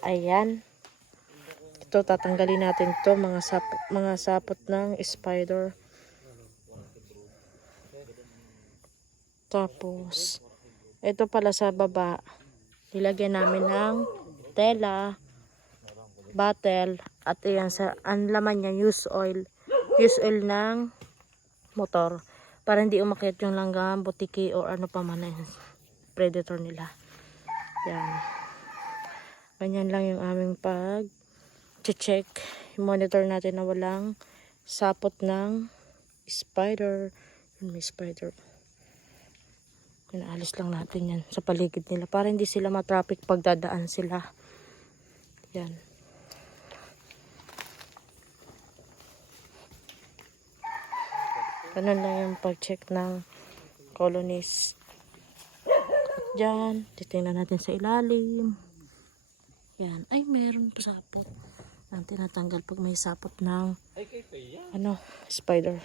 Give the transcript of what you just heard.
Ayan. Ito, tatanggalin natin to mga, sap mga sapot ng spider. Tapos, ito pala sa baba, nilagyan namin ng tela, bottle, at ayan sa, ang laman niya, use oil. Use oil ng motor. Para hindi umakyat yung langgam, butiki, or ano pa man na predator nila. Yan. Ganyan lang yung aming pag check monitor natin na walang sapot ng spider. May spider. Inaalis lang natin yan sa paligid nila para hindi sila matraffic pag dadaan sila. Yan. Ganun lang yung pag-check ng colonies. At dyan, titingnan natin sa ilalim. Yan. Ay, meron pa sapot. Ang tinatanggal pag may sapot ng ano, spider.